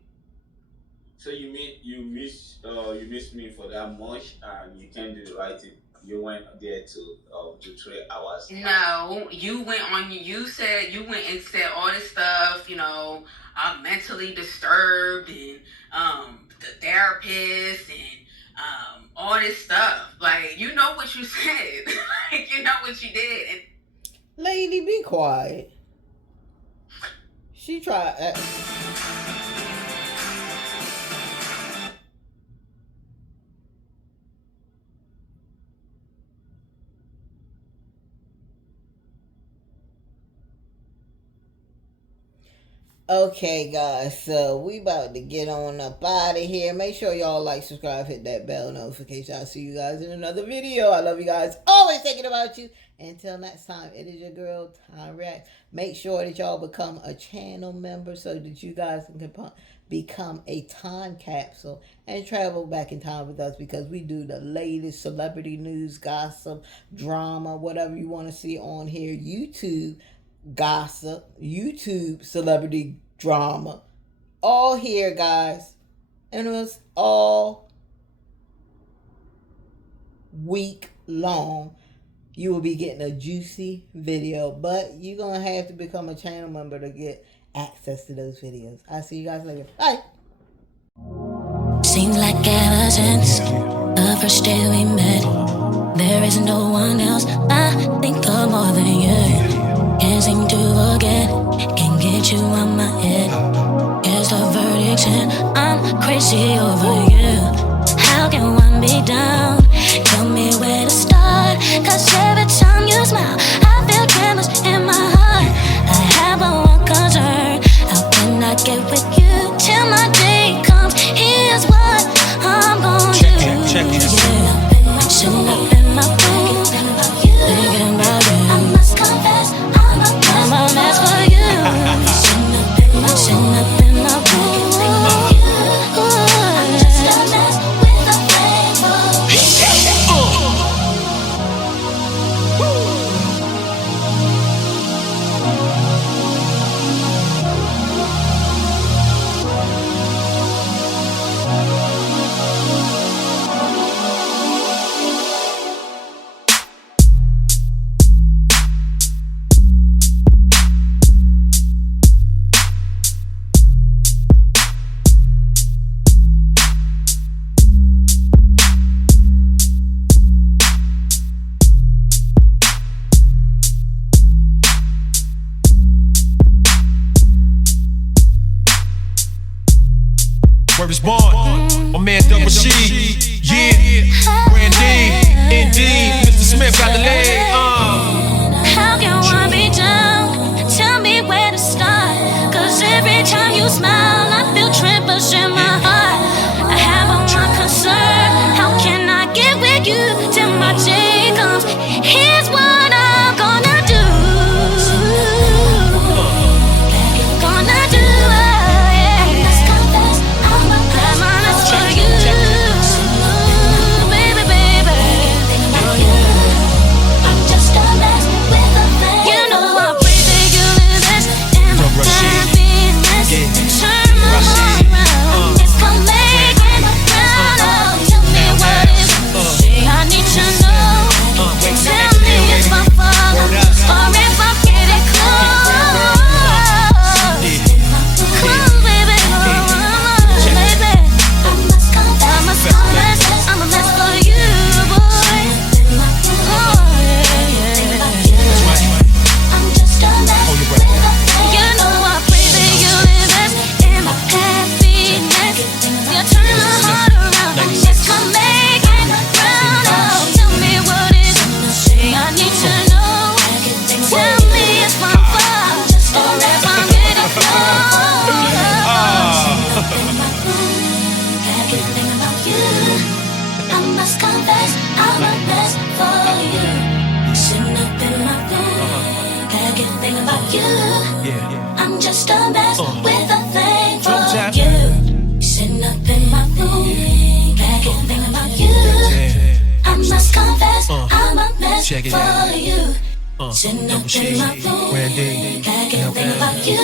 So you miss me for that much, and you can't do the right thing. You went there to 3 hours. No, you went on. You said you went and said all this stuff. I'm mentally disturbed, and the therapist, and all this stuff. Like, you know what you said. Like, you know what you did. And lady, be quiet. She tried. Okay, guys, so we about to get on up out of here. Make sure y'all like, subscribe, hit that bell notification. I'll see you guys in another video. I love you guys. Always thinking about you. Until next time, it is your girl, Time Reacts. Make sure that y'all become a channel member so that you guys can become a time capsule and travel back in time with us, because we do the latest celebrity news, gossip, drama, whatever you want to see on here. YouTube gossip, YouTube celebrity drama, all here, guys. And it was all week long. You will be getting a juicy video, but you're gonna have to become a channel member to get access to those videos. I'll see you guys later. Bye. Seems like ever since the first day we met, there is no one else I think of more than you. Can't seem to forget, can't get you out my head. Here's the verdict, and I'm crazy over you. How can one be down? Tell me where to start, 'cause every time you smile I feel tremors in my heart. I have but one concern: how can I get with you till my day comes? Here's what I'm gonna do. Check it. Yeah, sitting up in my room, thinking about you. I must confess, I'm a mess for you. Sitting up in my room, thinking about you. I'm just a mess with a flame for you. Word is born, my man Double G, yeah, Randy, indeed, Mr. Smith got the leg, How can one be down? Tell me where to start, 'cause every time you smile I feel tremors in my heart. I have one concern: how can I get with you till my day comes? Here's what I'm gonna do. Gonna do, yeah. I'm honest for you, baby, baby. I'm just a mess with a flame. You know I'm breathing you in this, and my happiness. Turn my heart around. It's come making a crown. Oh, tell me what is it? I need to know. Tell me if I'm falling or if I'm getting close. Close, baby, baby. I must confess, I'm a mess for you, boy. Oh, yeah. I'm just a mess. You know I pray that you invest in my happiness. You turn my heart around. It's my making ground. Oh, tell me what is it? I need to know. Tell me if I'm far or if I'm getting close. Everything about you, I must confess, I'm a mess for you. Sitting up in my room, everything about you. I'm just a mess with a thing for you. Sitting up in my room, everything about you. I must confess, I'm a mess Check it for out. you. Sitting up in my room, Randy, everything about you.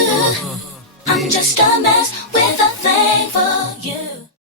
I'm just a mess with a thing for you.